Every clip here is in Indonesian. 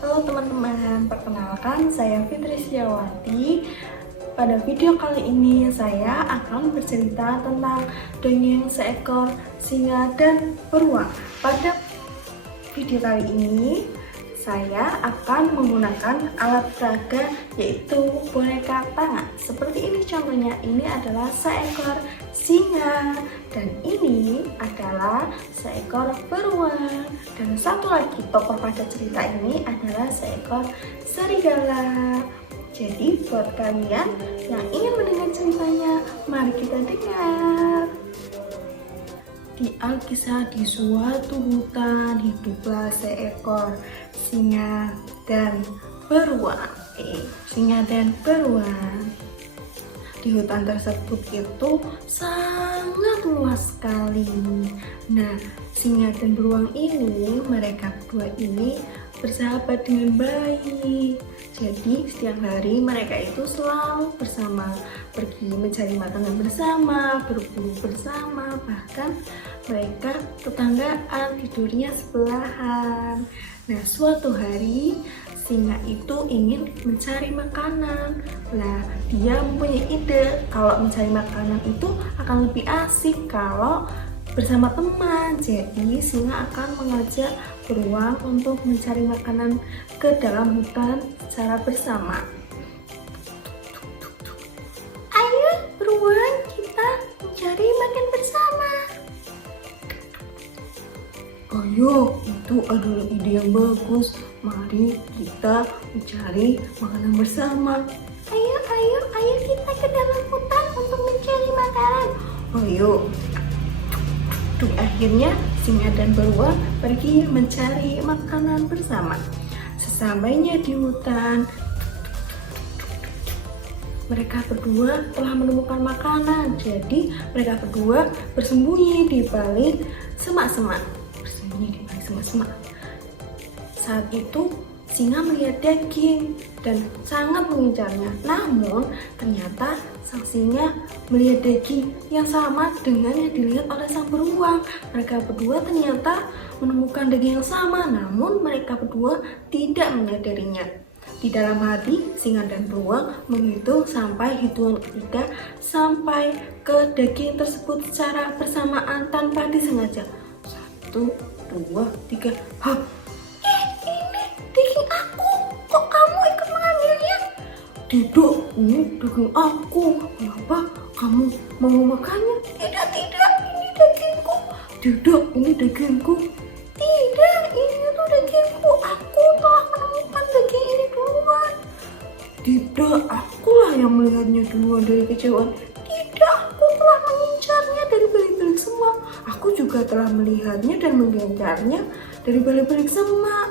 Halo teman-teman, perkenalkan saya Fitri Setiawati. Pada video kali ini saya akan bercerita tentang dongeng seekor singa dan beruang. Pada video kali ini saya akan menggunakan alat peraga yaitu boneka tangan. Seperti ini contohnya, ini adalah seekor singa dan ini adalah seekor beruang. Dan satu lagi tokoh pada cerita ini adalah seekor serigala. Jadi buat kalian yang ingin mendengar ceritanya, mari kita dengar. Di Alkisah, di suatu hutan hiduplah seekor singa dan beruang. Singa dan beruang. Di hutan tersebut itu sangat luas sekali. Nah, singa dan beruang ini, mereka berdua ini bersahabat dengan baik. Jadi setiap hari mereka itu selalu bersama, pergi mencari makanan bersama, berburu bersama, bahkan mereka tetanggaan, tidurnya sebelahan. Nah, suatu hari singa itu ingin mencari makanan. Nah, dia mempunyai ide kalau mencari makanan itu akan lebih asik kalau bersama teman. Jadi singa akan mengajak beruang untuk mencari makanan ke dalam hutan secara bersama. Ayo beruang, kita mencari makan bersama. Ayo, itu adalah ide yang bagus. Mari kita mencari makanan bersama. Ayo kita ke dalam hutan untuk mencari makanan. Ayo. Akhirnya singa dan beruang pergi mencari makanan bersama. Sesampainya di hutan, mereka berdua telah menemukan makanan. Jadi mereka berdua bersembunyi di balik semak-semak. Saat itu singa melihat daging dan sangat mengincarnya. Namun ternyata sang singa melihat daging yang sama dengan yang dilihat oleh sang beruang. Mereka berdua ternyata menemukan daging yang sama, namun mereka berdua tidak menyadarinya. Di dalam hati, singa dan beruang menghitung sampai hitungan ketiga sampai ke daging tersebut secara bersamaan tanpa disengaja. 1, 2, 3, hah! Ini daging aku, kok kamu ikut mengambilnya? Tidak, ini daging aku. Kenapa kamu mau memakannya? Tidak, ini dagingku. Tidak, ini dagingku. Tidak, ini itu dagingku. Aku telah menemukan daging ini duluan. Tidak, akulah yang melihatnya duluan dari kejauhan. Tidak, aku telah mengincarnya dari balik-balik semak. Aku juga telah melihatnya dan mengincarnya dari balik-balik semak.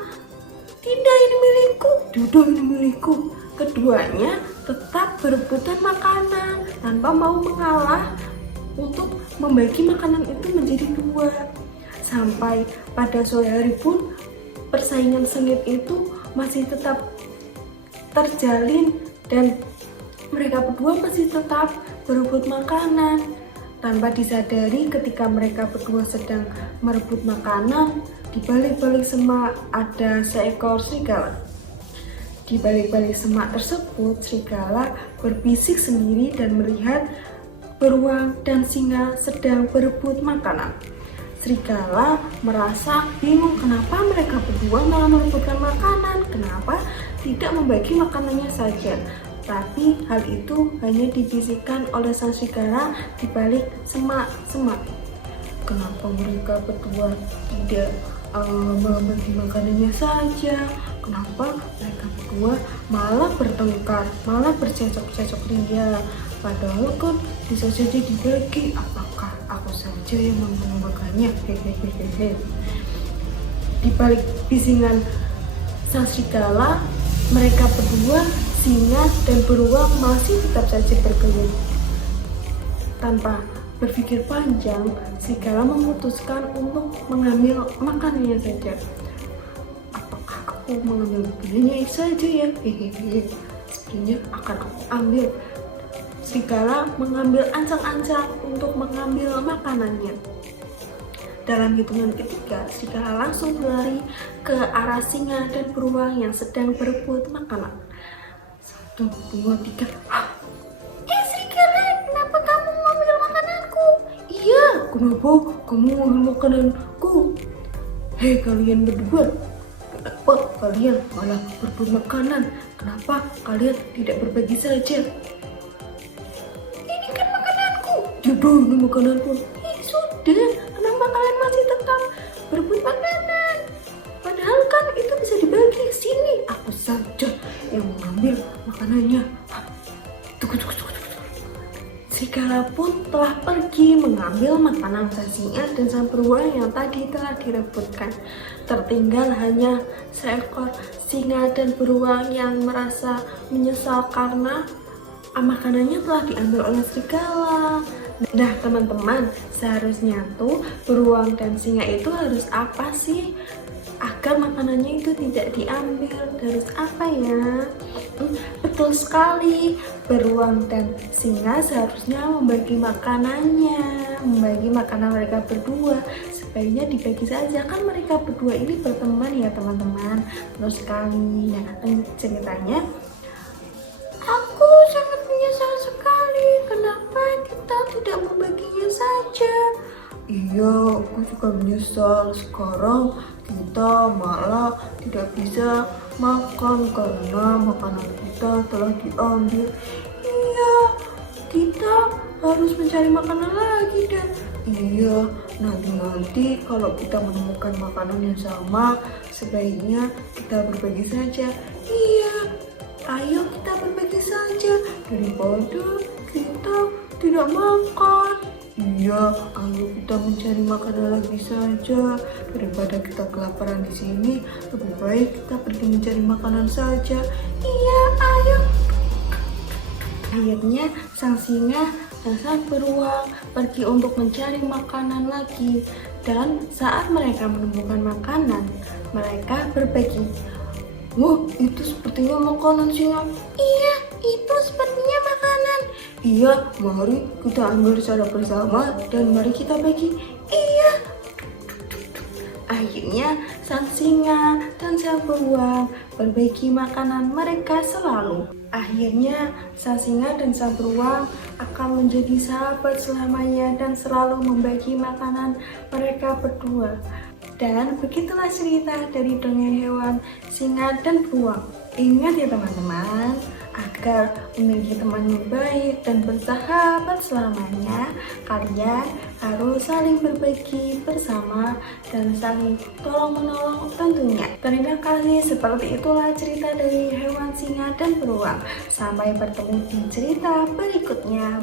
Tidak, ini milikku. Tidak, ini milikku. Keduanya tetap berebutan makanan tanpa mau mengalah untuk membagi makanan itu menjadi dua. Sampai pada sore hari pun persaingan sengit itu masih tetap terjalin dan mereka berdua masih tetap berebut makanan. Tanpa disadari ketika mereka berdua sedang merebut makanan, di balik-balik semak ada seekor serigala. Di balik-balik semak tersebut, serigala berbisik sendiri dan melihat beruang dan singa sedang berebut makanan. Serigala merasa bingung kenapa mereka berdua malah merebutkan makanan, kenapa tidak membagi makanannya saja. Tapi hal itu hanya dibisikkan oleh sang serigala di balik semak-semak. Kenapa mereka berdua tidak membagi makanannya saja? Kenapa mereka berdua malah bertengkar, malah bercecok-cecok ria? Padahal kan bisa saja dibagi. Apakah aku saja yang membagainya? Hehehe. Di balik bisingan sang serigala, mereka berdua, singa dan beruang, masih tetap saja berkelit. Tanpa berpikir panjang, serigala memutuskan untuk mengambil makanannya saja. Apakah aku mengambil benihnya saja ya? Hehehe. Sebenarnya akan aku ambil. Serigala mengambil ancang-ancang untuk mengambil makanannya. Dalam hitungan ketiga, serigala langsung berlari ke arah singa dan beruang yang sedang berebut makanan. 1, 2, 3. Serigala, kenapa kamu mengambil makananku? Iya, kenapa kamu mengambil makananku? Hei kalian berdua, kenapa kalian malah berebut makanan? Kenapa kalian tidak berbagi saja? Ini kan makananku. Jodoh, ini makananku. Sudah, kenapa kalian masih tetap berebut makanan? Padahal kan itu bisa dibagi. Sini, aku saja yang mengambil makanannya. Tunggu. Serigala pun telah pergi mengambil makanan sang singa dan sang beruang yang tadi telah direbutkan. Tertinggal hanya seekor singa dan beruang yang merasa menyesal karena makanannya telah diambil oleh serigala. Nah teman-teman, seharusnya tuh beruang dan singa itu harus apa sih agar makanannya itu tidak diambil? Harus apa ya? Betul sekali, beruang dan singa seharusnya membagi makanannya, membagi makanan mereka berdua. Sebaiknya dibagi saja, kan mereka berdua ini berteman ya teman-teman. Betul sekali. Nah ceritanya, aku sangat menyesal sekali. Kenapa kita tidak membaginya saja? Iya, aku juga menyesal. Sekarang kita malah tidak bisa makan karena makanan kita telah diambil. Iya, kita harus mencari makanan lagi dan iya, nanti kalau kita menemukan makanan yang sama, sebaiknya kita berbagi saja. Iya, ayo kita berbagi saja daripada kita tidak makan. Iya, ayo kita mencari makanan lagi saja daripada kita kelaparan di sini. Lebih baik kita pergi mencari makanan saja. Iya, ayo. Akhirnya sang singa dan sang beruang pergi untuk mencari makanan lagi. Dan saat mereka menemukan makanan, mereka berbagi. Wah, itu sepertinya makanan singa. Iya, itu sepertinya makanan. Iya, mari kita ambil secara bersama dan mari kita bagi. Iya. Akhirnya sang singa dan sang beruang berbagi makanan mereka selalu. Akhirnya sang singa dan sang beruang akan menjadi sahabat selamanya dan selalu membagi makanan mereka berdua. Dan begitulah cerita dari dongeng hewan singa dan beruang. Ingat ya teman-teman, agar memiliki teman yang baik dan bersahabat selamanya, kalian harus saling berbagi bersama dan saling tolong-menolong tentunya. Terima kasih, seperti itulah cerita dari hewan singa dan beruang. Sampai bertemu di cerita berikutnya.